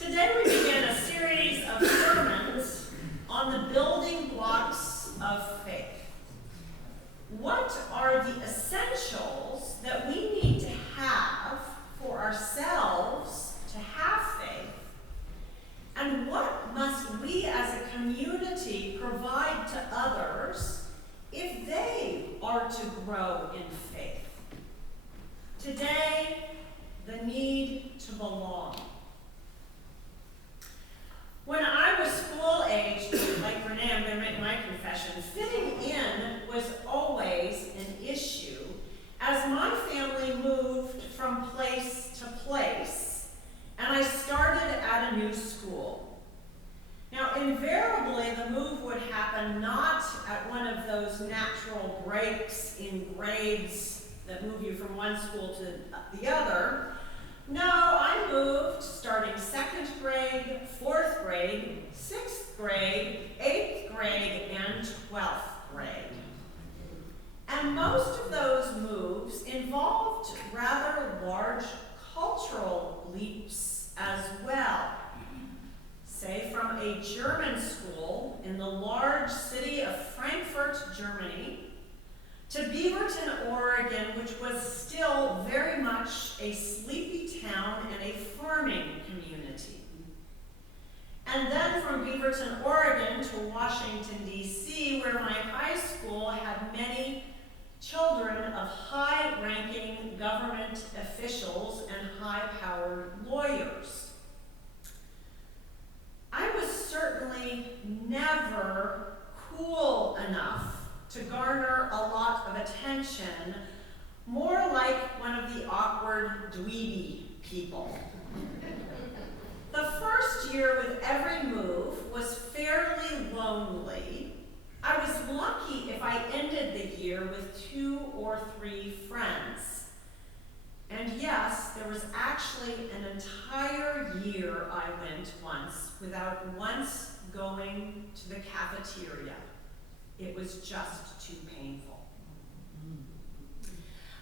Today we begin a series of sermons on the building blocks of faith. What are the essentials that we need to have for ourselves to have faith? And what must we as a community provide to others if they are to grow in faith? Today, the need to belong. When I was school-aged, like Renee, I'm going to make my confession, fitting in was always an issue as my family moved from place to place, and I started at a new school. Now, invariably, the move would happen not at one of those natural breaks in grades that move you from one school to the other. No, I moved starting 2nd grade, 4th grade, 6th grade, 8th grade, and 12th grade. And most of those moves involved rather large cultural leaps as well. Say from a German school in the large city of Frankfurt, Germany, to Beaverton, Oregon, which was still very much a sleepy town and a farming community. And then from Beaverton, Oregon to Washington, D.C., where my high school had many children of high-ranking government officials and high-powered lawyers. I was certainly never cool enough to garner a lot of attention, more like one of the awkward dweeby people. The first year with every move was fairly lonely. I was lucky if I ended the year with 2 or 3 friends. And yes, there was actually an entire year I went once without once going to the cafeteria. It was just too painful.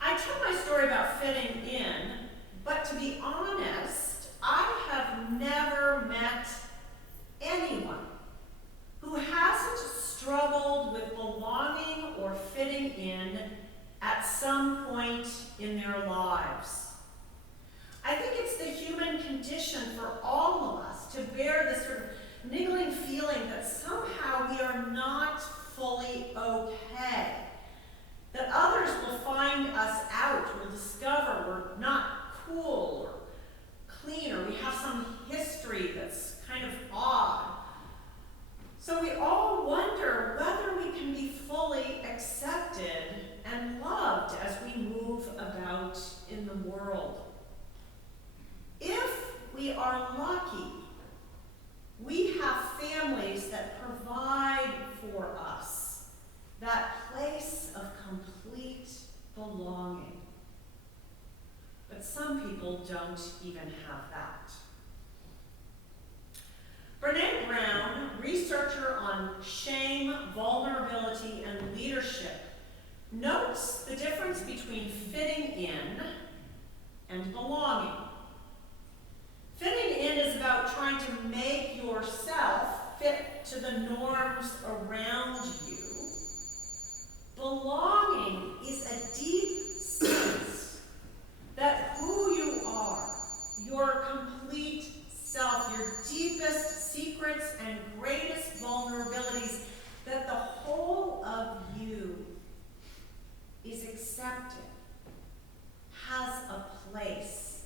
I tell my story about fitting in, but to be honest, I have never met anyone who hasn't struggled with belonging or fitting in at some point in their lives. I think it's the human condition for all of us to bear this sort of niggling feeling that somehow we are not fully okay, that others will find us out, will discover we're not cool or clean, or we have some history that's kind of odd. So we all wonder whether we can be fully accepted and loved as we move about in the world. If we are lucky, we have families that provide for us that place of complete belonging. But some people don't even have that. Brene Brown, researcher on shame, vulnerability, and leadership, notes the difference between fitting in and belonging. Fitting in is about trying to make yourself fit to the norms around you. Belonging is a deep sense that who you are, your complete self, your deepest secrets and greatest vulnerabilities, that the whole of you is accepted, has a place,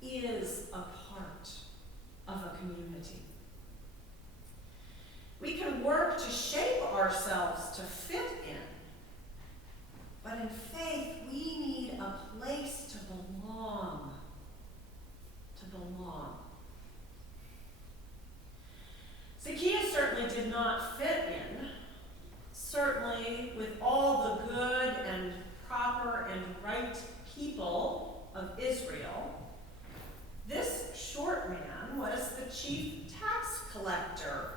is a part of a community. We can work to shape ourselves to fit in, but in faith, we need a place to belong. To belong. Zacchaeus certainly did not fit in, certainly with all the good and proper and right people of Israel. This short man was the chief tax collector,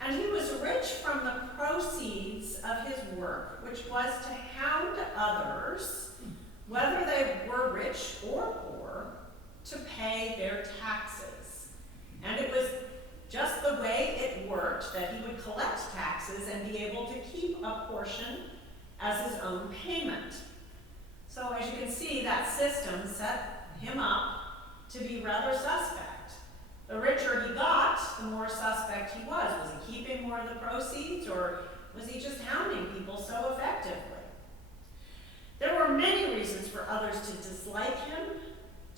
and he was rich from the proceeds of his work, which was to hound others taxes and be able to keep a portion as his own payment. So as you can see, that system set him up to be rather suspect. The richer he got, the more suspect he was. Was he keeping more of the proceeds, or was he just hounding people so effectively? There were many reasons for others to dislike him,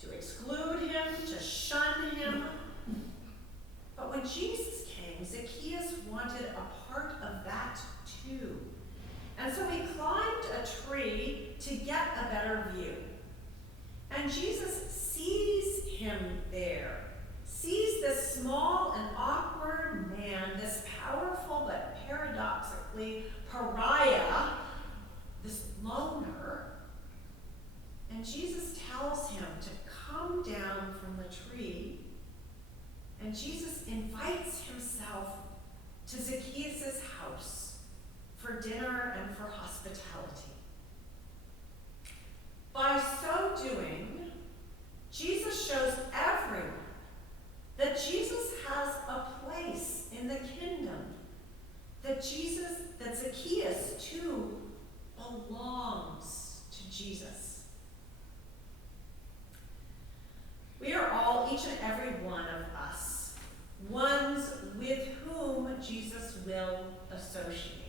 to exclude him, to shun him. But when Jesus came, Zacchaeus wanted a part of that too. And so he climbed a tree to get a better view. And Jesus sees him there, sees this small and awkward man, this powerful but paradoxically pariah, this loner. And Jesus tells him to come down from the tree. And Jesus invites himself to Zacchaeus' house for dinner and for hospitality. By so doing, Jesus shows everyone that Jesus has a place in the kingdom, that Zacchaeus too belongs to Jesus. We are all, each and every one of us, ones with whom Jesus will associate.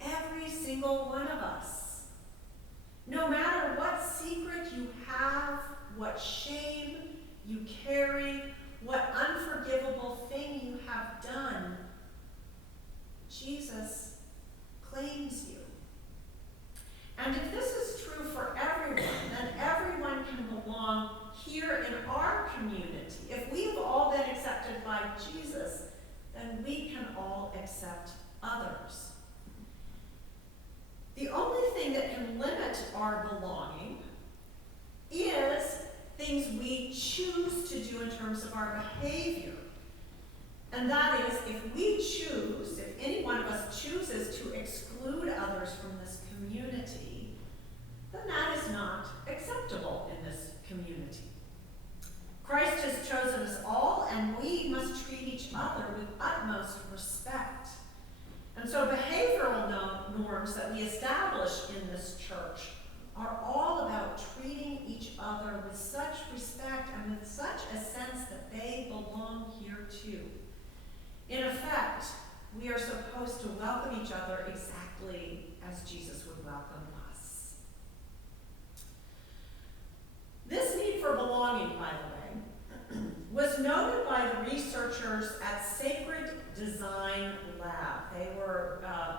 Every single one of us. No matter what secret you have, what shame you carry, what unforgivable thing you have done, Jesus claims you. And if this is true for everyone, then everyone can belong here in our community. If we've all been accepted by Jesus, then we can all accept others. The only thing that can limit our belonging is things we choose to do in terms of our behavior. And that is, if any one of us chooses to exclude others from this community, then that is not acceptable in this community. Christ has chosen us all, and we must treat each other with utmost respect. And so behavioral norms that we establish in this church are all about treating each other with such respect and with such a sense that they belong here too. In effect, we are supposed to welcome each other exactly as Jesus would welcome us. This need for belonging, by the way, was noted by the researchers at Sacred Design Lab. They were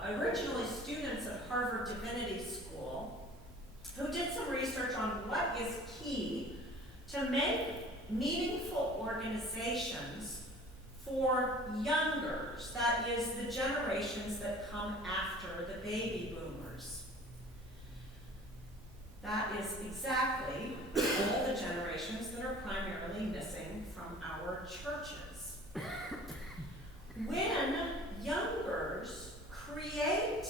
originally students at Harvard Divinity School who did some research on what is key to make meaningful organizations for youngers, that is, the generations that come after the baby boomers. That is exactly all the generations that are primarily missing from our churches. When youngers create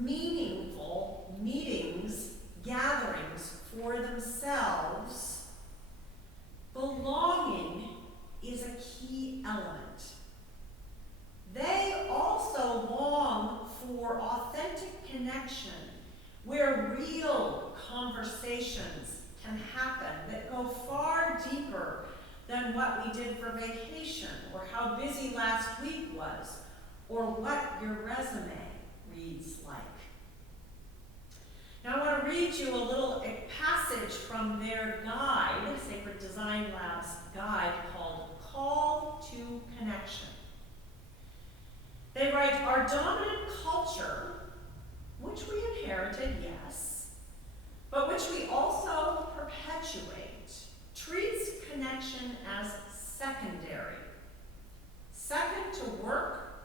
meaningful meetings, gatherings for themselves, belonging is a key element. They also long for authentic connection, where real conversations can happen that go far deeper than what we did for vacation, or how busy last week was, or what your resume reads like. Now I want to read you a little passage from their guide, Sacred Design Lab's guide, called Call to Connection. They write, our dominant culture, which we inherited, yes, but which we also perpetuate, treats connection as secondary. Second to work,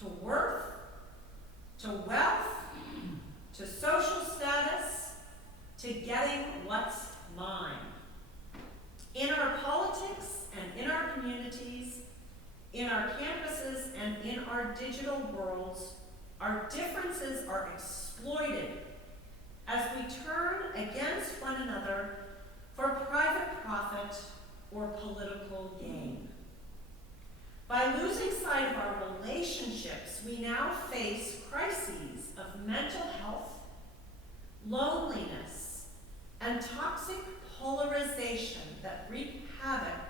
to worth, to wealth, to social status, to getting what's mine. In our politics and in our communities, in our campuses and in our digital worlds, our differences are exploited as we turn against one another for private profit or political gain. By losing sight of our relationships, we now face crises of mental health, loneliness, and toxic polarization that wreak havoc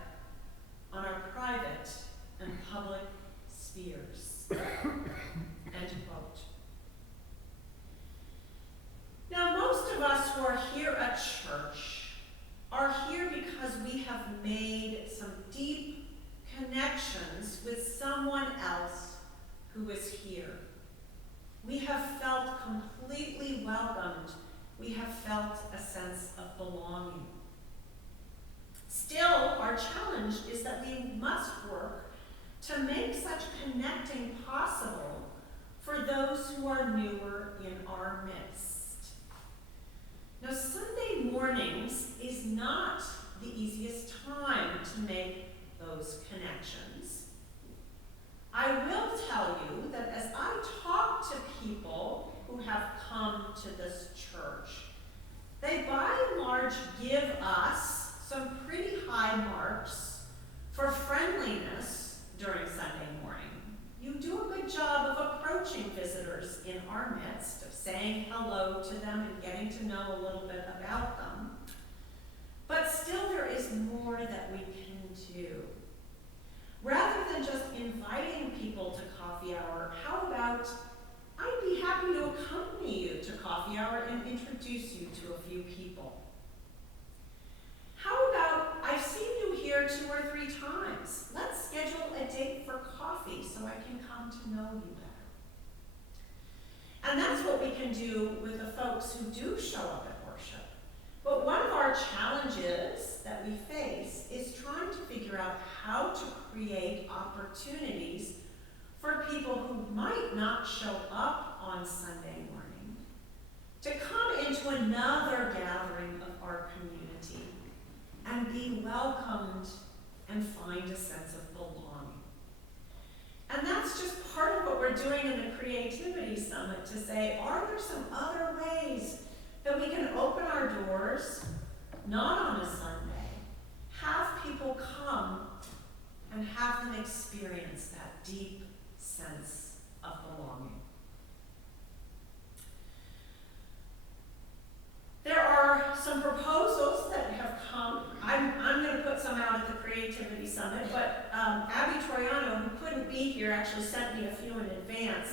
on our private and public spheres. End quote. Now, most of us who are here at church are here because we have made some deep connections with someone else who is here. We have felt completely welcomed. We have felt a sense of belonging. Still, our challenge is that we must work to make such connecting possible for those who are newer in our midst. Now, Sunday mornings is not the easiest time to make those connections. I will tell you that as I talk to people who have come to this church, they by and large give us some pretty high marks for friendliness during Sunday morning. You do a good job of approaching visitors in our midst, of saying hello to them and getting to know a little bit about them. But still there is more that we can do. Rather than just inviting people to coffee hour, how about I'd be happy to accompany you to coffee hour and introduce you to a few people. How about I've seen you here 2 or 3 times. Let's schedule a date for coffee so I can come to know you better. And that's what we can do with the folks who do show up at worship. But one of our challenges that we face is trying to figure out how to create opportunities for people who might not show up on Sunday morning to come into another gathering of our community and be welcomed and find a sense of belonging. And that's just part of what we're doing in the Creativity Summit, to say, are there some other ways that we can open our doors, not on a Sunday, have people come and have them experience that deep sense of belonging. There are some proposals that have come. I'm going to put some out at the Creativity Summit, but Abby Troiano, who couldn't be here, actually sent me a few in advance.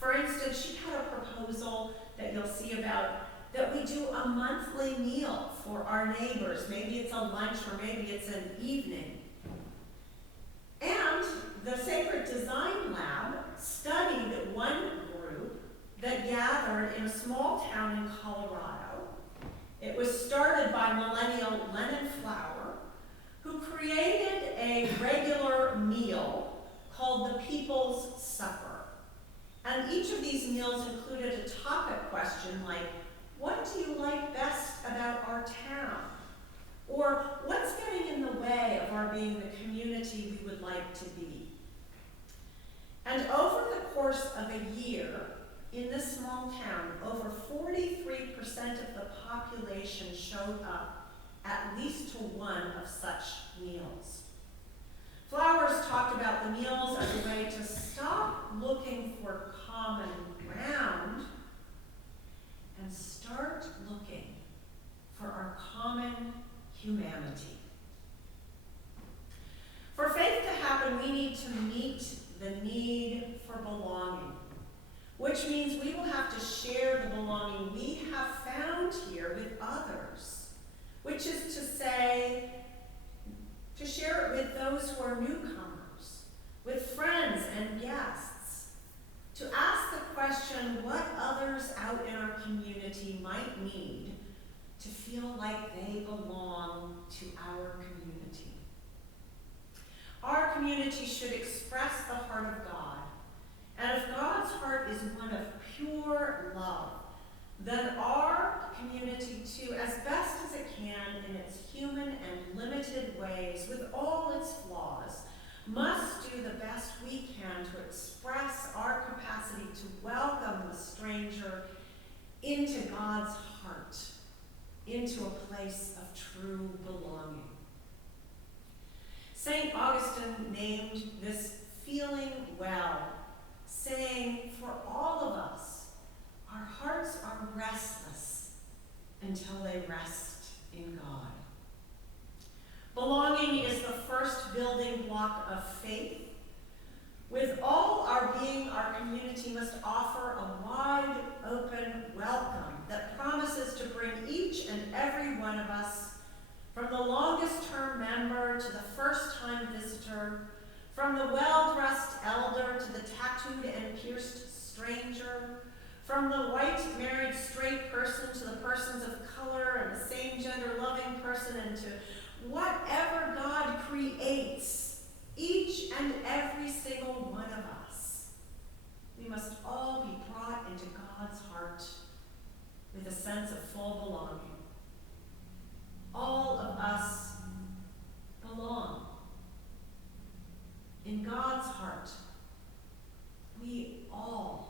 For instance, she had a proposal that you'll see about that we do a monthly meal for our neighbors. Maybe it's a lunch or maybe it's an evening. And the Sacred Design Lab studied one group that gathered in a small town in Colorado. It was started by millennial Lennon Flower, who created a regular meal called the People's Supper. And each of these meals included a topic question like, what do you like best about our town? Or what's getting in the way of our being the community we would like to be? And over the course of a year, in this small town, over 43% of the population showed up at least to one of such meals. Flowers talked about the meals as a way to stop looking for common ground and start looking for our common humanity. For faith to happen, we need to meet the need for belonging, which means we will have to share the belonging we have found here with others, which is to say, to share it with those who are newcomers, with friends and guests, to ask the question what others out in our community might need to feel like they belong to our community. Our community should express the heart of God. And if God's heart is one of pure love, then our community too, as best as it can in its human and limited ways, with all its flaws, must do the best we can to express our capacity to welcome the stranger into God's heart, into a place of true belonging. St. Augustine Austin named this feeling well, saying, for all of us, our hearts are restless until they rest in God. Belonging is the first building block of faith. With all our being, our community must offer a wide open welcome that promises to bring each and every one of us, from the longest term member to the first time visitor, from the well-dressed elder to the tattooed and pierced stranger, from the white married straight person to the persons of color and the same gender loving person, and to whatever God creates, each and every single one of us. We must all be brought into God's heart with a sense of full belonging. All of us belong. In God's heart, we all